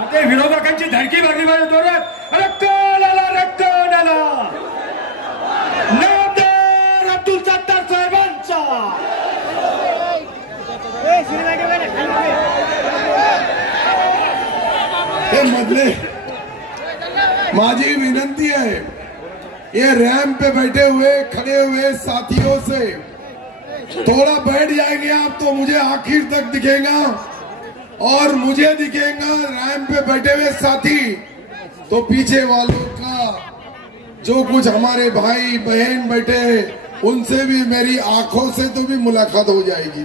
आता विरोधकांची धडकी भरली पाहिजे जोरात. रक्त आला, रक्त आला. नामदार अब्दुल सत्तार साहेबांचा. हे मधले माझी विनंती है, ये रैंप पे बैठे हुए खड़े हुए साथियों से थोड़ा बैठ जाएंगे आप तो मुझे आखिर तक दिखेगा, और मुझे दिखेगा रैंप पे बैठे हुए साथी तो पीछे वालों का जो कुछ हमारे भाई बहन बैठे उनसे भी मेरी आंखों से तो भी मुलाकात हो जाएगी.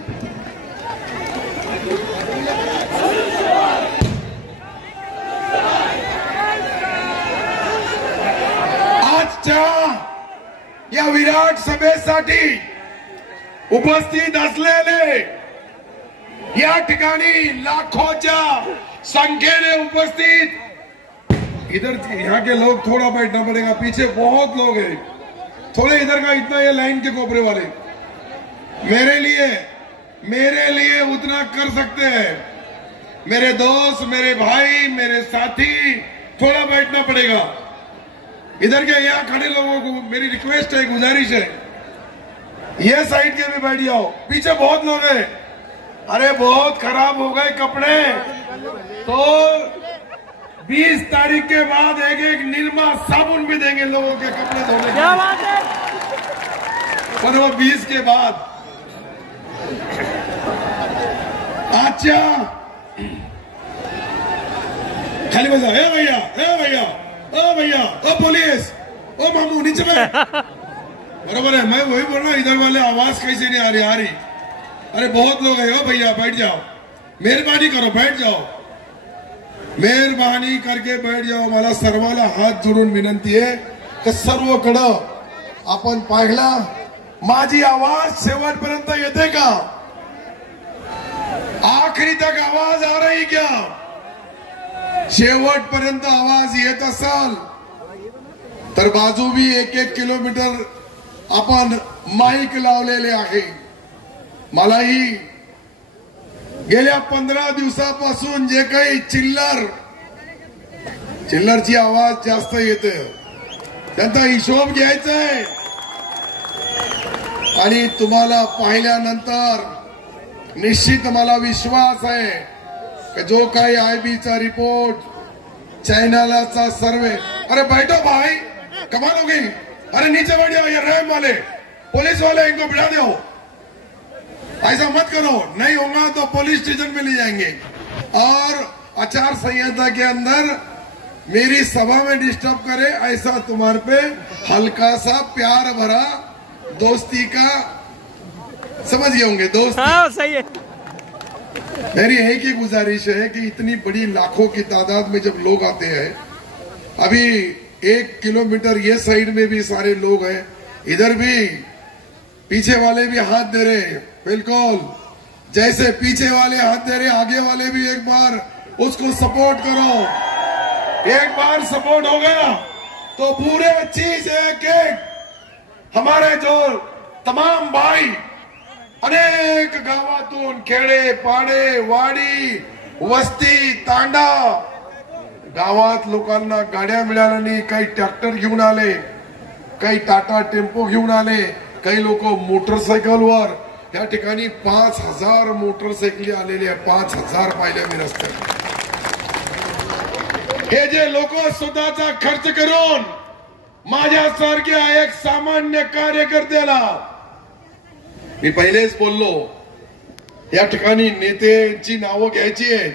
आजच्या या विराट सभेसाठी उपस्थित असलेले या ठिकाणी लाखोंच्या संख्येने उपस्थित, इधर यहाँ के लोग थोड़ा बैठना पड़ेगा, पीछे बहुत लोग हैं, थोड़े इधर का इतना ये लाइन के कोपरे वाले मेरे लिए उतना कर सकते हैं. मेरे दोस्त, मेरे भाई, मेरे साथी, थोड़ा बैठना पड़ेगा. इधर के यहाँ खड़े लोगों को मेरी रिक्वेस्ट है, गुजारिश है, ये साइड के भी बैठ जाओ. पीछे बहुत लोग हैं. अरे बहुत खराब हो गए कपड़े, तो 20 तारीख के बाद एक एक निर्मा साबुन भी देंगे लोगों के कपड़े धोने के. क्या बात है? पर वो 20 के बाद. अच्छा खाली बजा. ए भैया, ए भैया, ओ भैया, ओ पुलिस, ओ मामू नीचे में. बराबर है, मैं वही बोल रहा हूँ. इधर वाले आवाज कैसे नहीं आ रही. अरे बहुत लोग हैं. ओ भैया बैठ जाओ, मेहरबानी करो बैठ जाओ, मेहरबानी करके बैठ जाओ. मला सर्वाला हात जोडून विनंती आहे की सर्वकडं आपण पाहिला माझी आवाज शेवटपर्यंत येते का? आखरी तक आवाज आ रही क्या? शेवटपर्यंत आवाज येत असाल तर बाजूबी 1-1 किलोमीटर आपण माईक लावलेले आहे. मलाही गेल्या 15 दिवसापासून जे काही चिल्लरची आवाज जास्त येते त्यांचा हिशोब घ्यायचा आहे. आणि तुम्हाला पाहिल्यानंतर निश्चित मला विश्वास आहे कि जो काही आईबीचा रिपोर्ट, चाइनाचा सर्वे. अरे बैठो भाई, कमाल हो गई. अरे नीचे बैठ जाओ, ये रैम वाले पुलिस वाले इनको बिठा दो. ऐसा मत करो, नहीं होगा तो पुलिस स्टेशन में ले जाएंगे. और आचार संहिता के अंदर मेरी सभा में डिस्टर्ब करे ऐसा तुम्हारे पे हल्का सा प्यार भरा दोस्ती का, समझ गए होंगे दोस्त. हाँ सही है. मेरी एक ही गुजारिश है कि इतनी बड़ी लाखों की तादाद में जब लोग आते हैं, अभी 1 किलोमीटर ये साइड में भी सारे लोग हैं, इधर भी पीछे वाले भी हाथ दे रहे हैं. बिल्कुल जैसे पीछे वाले हाथ दे रहे, आगे वाले भी एक बार उसको सपोर्ट करो. एक बार सपोर्ट हो गया तो पूरे चीज एक हमारे जो तमाम भाई अनेक गावातून, खेडे पाडे वाडी वस्ती तांडा गावात लोकांना गाड्या मिळाल्या नाही. काही ट्रॅक्टर घेऊन आले, काही टाटा टेम्पो घेऊन आले, काही लोक मोटरसायकलवर. या ठिकाणी 5000 मोटरसायकली आलेली आहे. 5000 पाहिल्या मी रस्त्यात. हे जे लोक स्वतःचा खर्च करून माझ्यासारख्या एक सामान्य कार्यकर्त्याला, मी पहिलेच बोललो या ठिकाणी नेत्यांची नावं घ्यायची आहेत.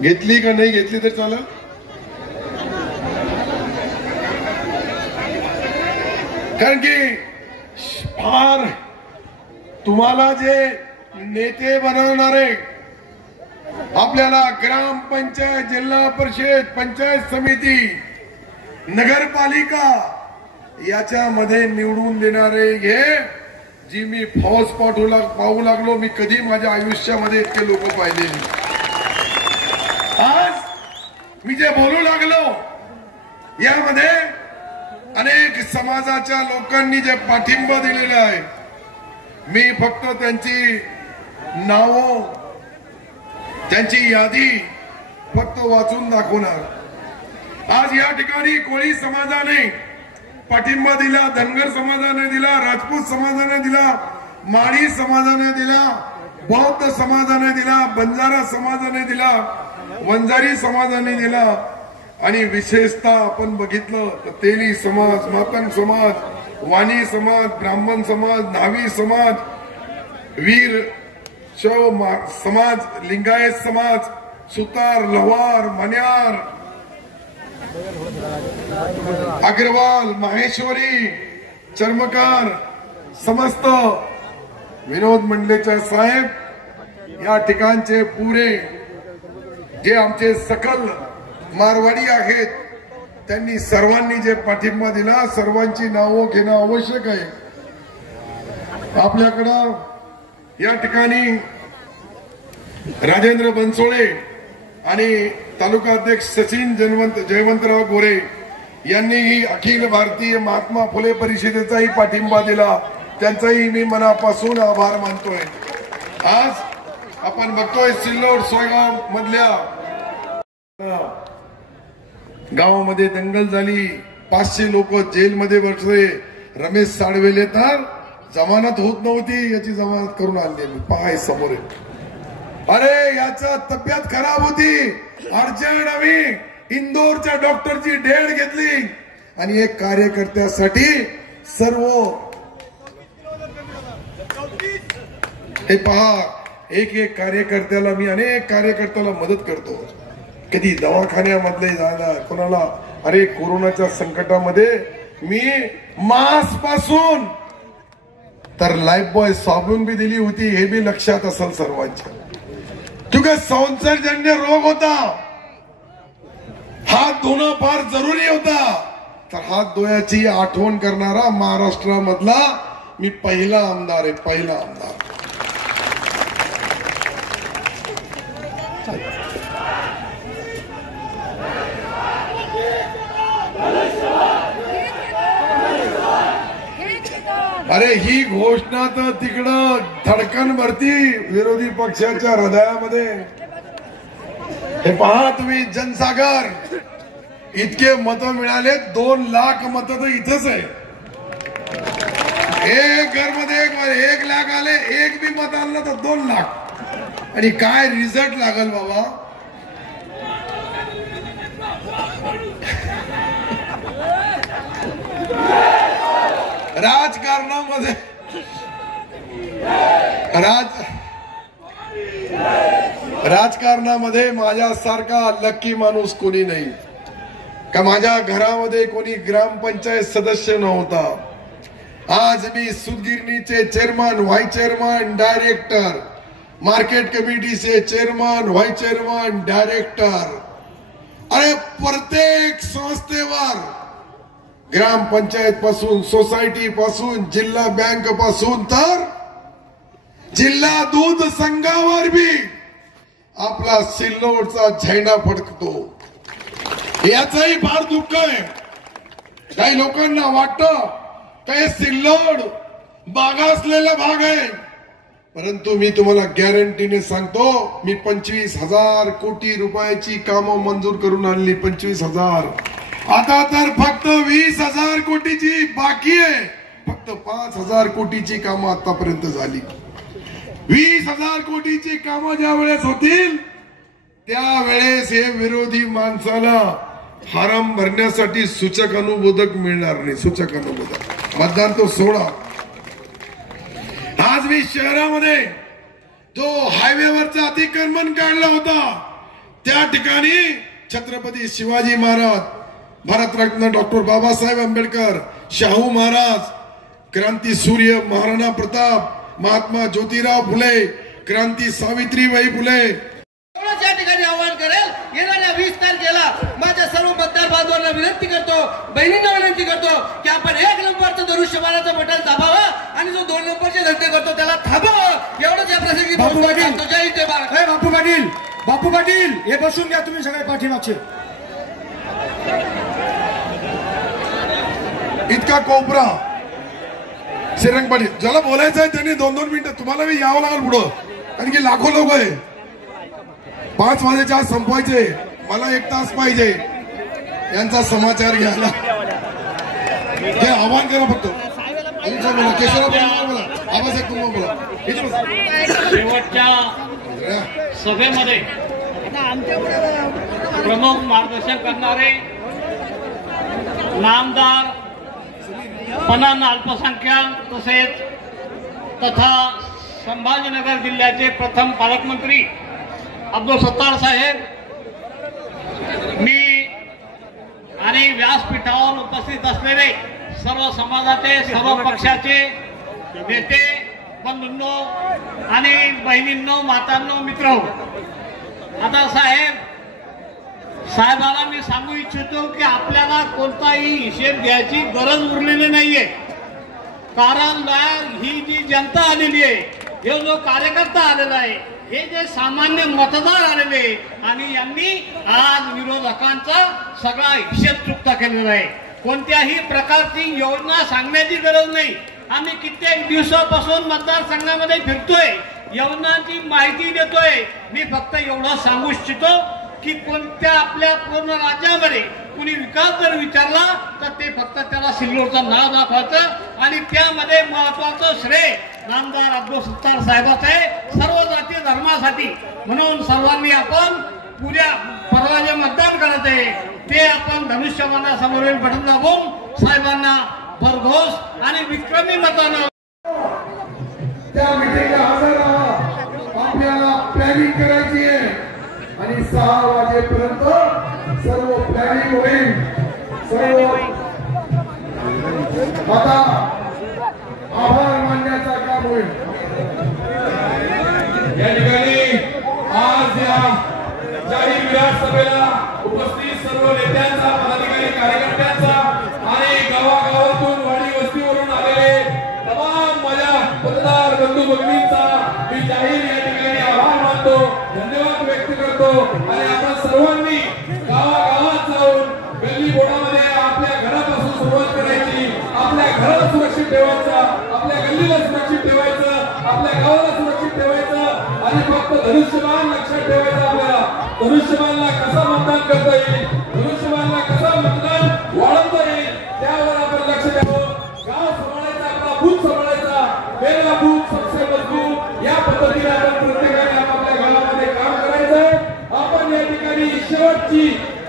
घेतली का नाही घेतली तर चालेल. कारण की फार तुम्हाला जे नेते बनवणारे, आपल्याला ग्रामपंचायत, जिल्हा परिषद, पंचायत समिती, नगरपालिका याच्यामध्ये निवडून देणारे, हे जी मी फौज पाहू लागलो, मी कधी माझ्या आयुष्यामध्ये इतके लोक पाहिले नाही. आज मी जे बोलू लागलो यामध्ये अनेक समाजाच्या लोकांनी जे पाठिंबा दिलेला आहे, मी फक्त त्यांची नावं, त्यांची यादी फक्त वाचून दाखवणार. आज या ठिकाणी कोळी समाजाने पाठिंबा दिला, धनगर समाजाने दिला, राजपूत समाजाने दिला, माळी समाजाने दिला, बौद्ध समाजाने दिला, बंजारा समाजाने दिला, वंजारी समाजाने दिला आणि विशेषतः आपण बघितलं तर तेली समाज, मातंग समाज, वाणी समाज, ब्राह्मण समाज, न्हावी समाज, वीर शैव समाज, लिंगायत समाज, सुतार, लवार, मन्यार, अग्रवाल, माहेश्वरी, चर्मकार, समस्त विनोद मंडळीचे साहेब, या ठिकाणचे पुरे जे आमचे सकल मारवाडी आहेत त्यांनी सर्वांनी जे पाठिंबा दिला, सर्वांची नावं घेणं आवश्यक आहे. आपल्याकडं या ठिकाणी राजेंद्र बनसोडे आणि तालुका अध्यक्ष सचिन जयवंतराव गोरे यांनीही अखिल भारतीय महात्मा फुले परिषदेचाही पाठिंबा दिला. त्यांचाही मी मनापासून आभार मानतोय. आज आपण बघतोय सिल्लोड सोयगाव मधल्या गावामध्ये दंगल झाली, 500 लोक जेलमध्ये बसले. रमेश साळवेले तर जमानत होत नव्हती, याची जमानत करून आणली. पहा समोर आहे. अरे याचा तब्येत खराब होती, अर्जंट आम्ही इंदोरच्या डॉक्टरची डेट घेतली आणि एक कार्यकर्त्यासाठी सर्व हे पहा, एक एक कार्यकर्त्याला मी अनेक कार्यकर्त्याला मदत करतो. कधी दवाखान्यामधले जायला कोणाला, अरे कोरोनाच्या संकटामध्ये मी मास्क पासून तर लाईफ बॉय साबण बी दिली होती, हे बी लक्षात असेल सर्वांच्या. तुझा संसर्गजन्य रोग होता, हात धुणं फार जरुरी होता, तर हात धुण्याची आठवण करणारा महाराष्ट्रामधला मी पहिला आमदार आहे, पहिला आमदार. अरे ही घोषणा तर तिकडं धडकन भरती विरोधी पक्षाच्या हृदयामध्ये. हे पहा तुम्ही, जनसागर इतके मत मिळाले, 2 लाख मत तर इथंच आहे. एक घरमध्ये 1 लाख आले, एक बी मत आणलं तर 2 लाख. आणि काय रिझल्ट लागल बाबा. राजकारणामध्ये राजकारणामध्ये माझ्यासारखा लक्की माणूस कोणी नाही. का माझ्या घरामध्ये कोणी ग्रामपंचायत सदस्य नव्हता. आज मी सूतगिरणीचे chairman, vice chairman, director, market कमिटीचे चेअरमन, व्हाईस चेअरमन, डायरेक्टर. अरे प्रत्येक संस्थेवर, ग्रामपंचायत पासून, सोसायटी पासून, जिल्हा बँक पासून तर जिल्हा दूध संघावर बी आपला सिल्लोडचा झेंडा फडकतो. याचंही फार दुःख आहे. काही लोकांना वाटतं काय सिल्लोड मागासलेला भाग आहे, परंतु मी तुम्हाला गॅरंटीने सांगतो, मी 25,000 कोटी रुपयाची कामं मंजूर करून आणली. 25,000. आता तर फक्त 20,000 कोटीची बाकी आहे. फक्त 5,000 कोटीची कामं आतापर्यंत झाली. 20,000 कोटीची कामं ज्या वेळेस होतील त्यावेळेस हे विरोधी माणसाला हराम भरण्यासाठी सूचक अनुमोदक मिळणार नाही. सूचक अनुमोदक मतदान तो सोडा. आज मी शहरामध्ये जो हायवेवरचा अतिक्रमण काढला होता, त्या ठिकाणी छत्रपती शिवाजी महाराज, भारतरत्न डॉक्टर बाबासाहेब आंबेडकर, शाहू महाराज, क्रांती सूर्य महाराणा प्रताप, महात्मा ज्योतिराव फुले, क्रांती सावित्रीबाई फुले. या ठिकाणी आवाहन करेल, येणाऱ्या 20 तारखेला माझ्या सर्व मतदार बांधवांना विनंती करतो, बहिणींना विनंती करतो की आपण 1 नंबरचं धनुष्यबाणाचं बटन दाबावं आणि जो 2 नंबरचे धंदे करतो त्याला थांबवावं. एवढंच या प्रसंगी बापू पाटील, बापू पाटील, बापू पाटील हे बसून घ्या तुम्ही सगळे पाठीमागचे. इतका कोपरा श्रीरंग पाटील, ज्याला बोलायचं आहे त्यांनी 2-2 मिनिटं, तुम्हाला बी यावं लागेल पुढं, कारण की लाखो लोक आहे. 5 वाजेच्या आत संपवायचे. मला 1 तास पाहिजे यांचा समाचार घ्यायला. हे आवाहन करा फक्त. बोला केशवराव बोला, आबासाहेब तुम्ही बोला. शेवटच्या सभेमध्ये प्रमुख मार्गदर्शन करणारे नामदार पणन अल्पसंख्याक तथा संभाजीनगर जिल्ह्याचे प्रथम पालकमंत्री अब्दुल सत्तार साहेब, मी आणि व्यासपीठावर उपस्थित असलेले सर्व समाजाचे सर्व पक्षाचे नेते बंधूंनो आणि बहिणींनो, मातांनो, मित्र, आता साहेबाला मी सांगू इच्छितो की आपल्याला कोणताही हिशेब द्यायची गरज उरलेली नाहीये. कारण ही जी जनता आलेली आहे, हे जो कार्यकर्ता आलेला आहे, हे जे सामान्य मतदार आलेले आणि यांनी आज विरोधकांचा सगळा हिशेब चुकता केलेला आहे. कोणत्याही प्रकारची योजना सांगण्याची गरज नाही. आम्ही कित्येक दिवसापासून मतदारसंघामध्ये फिरतोय, योजनांची माहिती देतोय. मी फक्त एवढं सांगू इच्छितो की कोणत्या आपल्या पूर्ण राज्यामध्ये कुणी विकास जर विचारला तर ते फक्त त्याला सिल्लोडचं नाव दाखवायचं आणि त्यामध्ये महत्वाचं श्रेय नामदार अब्दुल सत्तार साहेबाचं आहे, सर्व जाती धर्मासाठी. म्हणून सर्वांनी आपण परवा जे मतदान करत आहे ते आपण धनुष्यबाणासमोरील बटन दाबून साहेबांना भरघोस आणि विक्रमी मतानं त्या मीटिंगला हजर राहा. आपल्याला प्लॅनिंग करायची आहे आणि 6 वाजेपर्यंत सर्व प्लॅनिंग होईल. सर्व आता आभार मानण्याचा काम होईल. या ठिकाणी आज या जाहीर विराट सभेला उपस्थित सर्व नेत्यांचा, पदाधिकारी, कार्यकर्त्यांचा आणि गावागावातून वाडी वस्तीवरून आलेले तमाम माझ्या मतदार बंधू भगिनींचा मी जाहीर या ठिकाणी आभार मानतो, धन्यवाद व्यक्त करतो. आणि आपण सर्वांनी गावागावात जाऊन गल्ली बोर्डामध्ये आपल्या घरापासून सुरुवात करायची. आपल्या घराला सुरक्षित ठेवायचं, आपल्या गल्लीला सुरक्षित ठेवायचं, आपल्या गावाला सुरक्षित ठेवायचं आणि फक्त धनुष्यबाण लक्षात ठेवायचं. आपल्याला धनुष्यबाणला कसा मतदान करता येईल, धनुष्यबाणला कसा मतदान वाढवता येईल, त्यावर आपण लक्ष द्यावं. गाव सांभाळायचा, आपला बूथ सांभाळायचा, मेरा बूथ सबसे मजबूत, या पद्धतीने आपण प्रत्येकाने आपल्या गावामध्ये काम करायचं. आपण या ठिकाणी शेवटची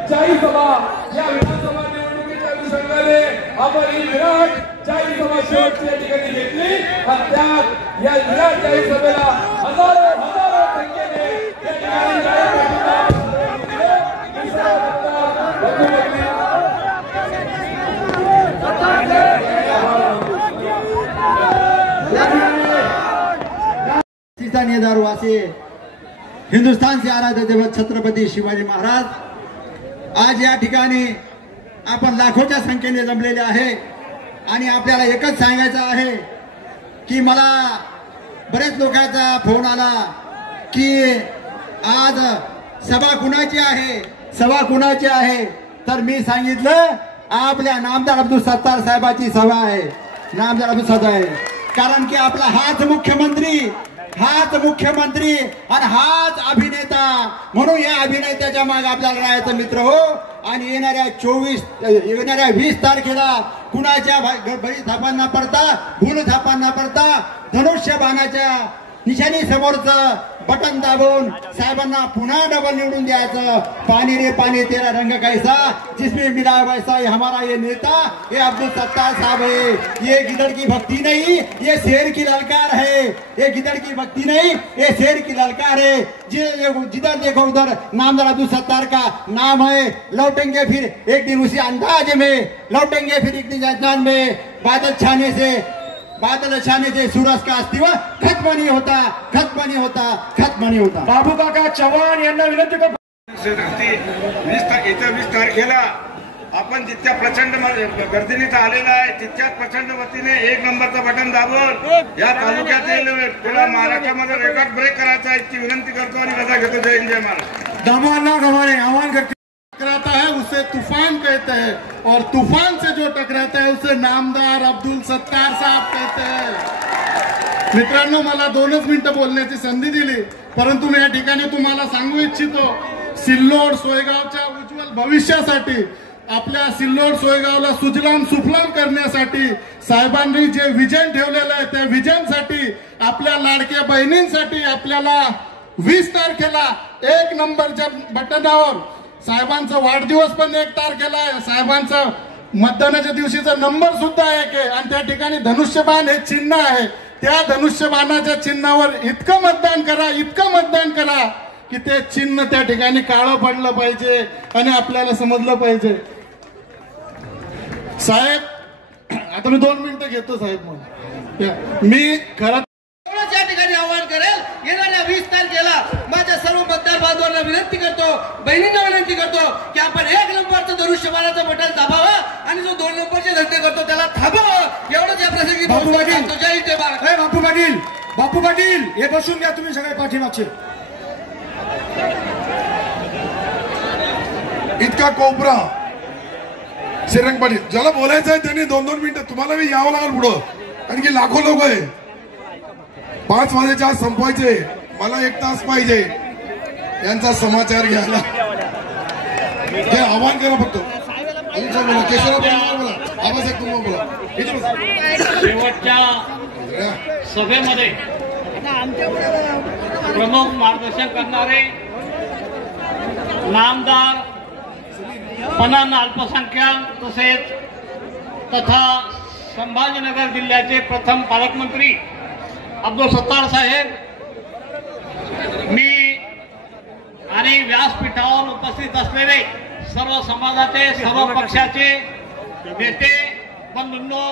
जाहीर सभा या विधानसभा निवडणुकीच्या अनुषंगाने आपण ही विराट जाहीर सभा शेवटची या ठिकाणी घेतली आणि त्यात या विराट जाहीर सभेला हजारो संख्येने या ठिकाणी जाहीर नेदारवासी हिंदुस्तान से आराध्य दैवत छत्रपती शिवाजी महाराज आज या ठिकाणी आपण लाखोच्या संख्येने जमलेले आहे. आणि आपल्याला एकच सांगायचं आहे की मला बरेच लोकांचा फोन आला की आज सभा कुणाची आहे, सभा कुणाची आहे. तर मी सांगितलं आपल्या नामदार अब्दुल सत्तार साहेबाची सभा आहे, नामदार अब्दुल सत्तार आहे. कारण की आपला हाच मुख्यमंत्री आणि हाच अभिनेता, म्हणून या अभिनेत्याच्या मागे आपल्याला राहायचं मित्र हो. आणि येणाऱ्या 20 तारखेला कुणाच्या बळी थापांना पडता, भूल थापांना पडता, धनुष्य बाणाच्या निशाणी समोरचं बटन दाबून साहेबांना पुन्हा डबल निवडून द्यायचं. पानी रे पानी तेरा रंग कैसा, जिसमें मिला वैसा ये हमारा ये नेता ये अब्दुल सत्तार साहब है. ये गिदड़ की भक्ति नहीं, ये शेर की ललकार है. ये गिदड़ की भक्ति नहीं, ये शेर की ललकार है. जिधर देखो उधर नामदार अब्दुल सत्तार का नाम है. लौटेंगे फिर एक दिन उसी अंदाज में, लौटेंगे फिर एक दिन जन्म में. बादल छाने से सूरज का अस्तित्व खत्म नहीं होता. बाबू काका चव्हाण यांना विनंती करतो. 20 तारखेला आपण जितक्या प्रचंड गर्दीने आलेला आहे तितक्याच प्रचंड वतीने 1 नंबरचं बटन दाबून या तालुक्यातील पुन्हा महाराष्ट्रामध्ये रेकॉर्ड ब्रेक करायचा आहे इतकी विनंती करतो आणि रजा घेतो. जय हिंद, जय महाराज. दमाना गंवाने आह्वान करते टकराता है उसे तूफान कहते हैं और तूफान से जो टकराता है उसे नामदार अब्दुल सत्तार साहब कहते हैं. मित्रांनो, मला 2च मिनिटं बोलण्याची संधी दिली, परंतु मी या ठिकाणी तुम्हाला सांगू इच्छितो, सिल्लोड सोयगावच्या उज्ज्वल भविष्यासाठी, आपल्या सिल्लोड सोयगावला सुजलाम सुफलाम करण्यासाठी साहेबांनी जे विजन ठेवलेलं आहे त्या विजनसाठी, आपल्या लाडक्या बहिणींसाठी आपल्याला 20 तारखेला 1 नंबरच्या बटनावर साहेबांचा वाढदिवस पण 1 तारखेला आहे, साहेबांचा मतदानाच्या दिवशीचा नंबर सुद्धा 1 आहे आणि त्या ठिकाणी धनुष्यबाण हे चिन्ह आहे. त्या धनुष्यबाणाच्या चिन्हावर इतकं मतदान करा की ते चिन्ह त्या ठिकाणी काळं पडलं पाहिजे आणि आपल्याला समजलं पाहिजे. साहेब, आता मी 2 मिनिटं घेतो साहेब. मग मी खरं या ठिकाणी आवाहन करेल, येणाऱ्या 20 तारखेला माझ्या सर्व मतदार बांधवांना विनंती करतो, बहिणींना विनंती करतो की आपण 1 नंबरचं धनुष्यबाणाचं बटन दाबावं आणि जो 2 नंबरचे धंदे करतो त्याला थांबवावं. एवढंच या प्रसंगी बापू पाटील हे बसून घ्या तुम्ही सगळे पाठीमागचे. इतका कोपरा श्रीरंग पाटील, ज्याला बोलायचं आहे त्यांनी 2-2 मिनिटं, तुम्हाला मी यावं लागेल पुढं, कारण की लाखो लोक आहे. 5 वाजेच्या आज संपवायचे, मला 1 तास पाहिजे यांचा समाचार घ्यायला. हे आवाहन करा फक्त. बोला केशवराव बोला, आबासाहेब तुम्हाला बोला. शेवटच्या सभेमध्ये प्रमुख मार्गदर्शन करणारे नामदार पणन अल्पसंख्याक तथा संभाजीनगर जिल्ह्याचे प्रथम पालकमंत्री अब्दुल सत्तार साहेब, मी आणि व्यासपीठावर उपस्थित असलेले सर्व समाजाचे, सर्व पक्षाचे नेते बंधूंनो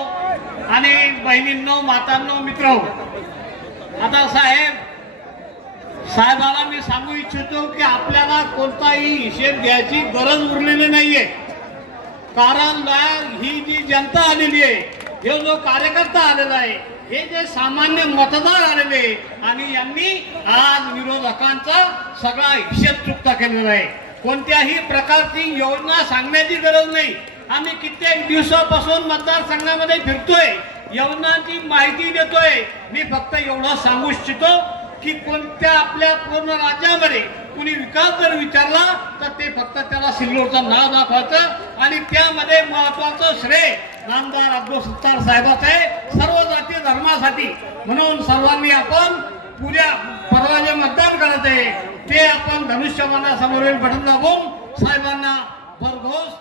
आणि बहिणींनो, मातांनो, मित्र, आता साहेबाला मी सांगू इच्छितो की आपल्याला कोणताही हिशेब द्यायची गरज उरलेली नाहीये. कारण ही जी जनता आलेली आहे, हे जो कार्यकर्ता आलेला आहे, हे जे सामान्य मतदार आलेले आणि यांनी आज विरोधकांचा सगळा हिशेब चुकता केलेला आहे. कोणत्याही प्रकारची योजना सांगण्याची गरज नाही. आम्ही कित्येक दिवसापासून मतदारसंघामध्ये फिरतोय, योजनांची माहिती देतोय. मी फक्त एवढं सांगू इच्छितो की कोणत्या आपल्या पूर्ण राज्यामध्ये कुणी विकास जर विचारला तर ते फक्त त्याला सिल्लोडचं नाव दाखवायचं आणि त्यामध्ये महत्वाचं श्रेय नामदार अब्दुल सत्तार साहेबाचं आहे, सर्व जाती धर्मासाठी. म्हणून सर्वांनी आपण परवा जे मतदान करत आहे ते आपण धनुष्यबाणासमोरील बटन दाबून साहेबांना भरघोस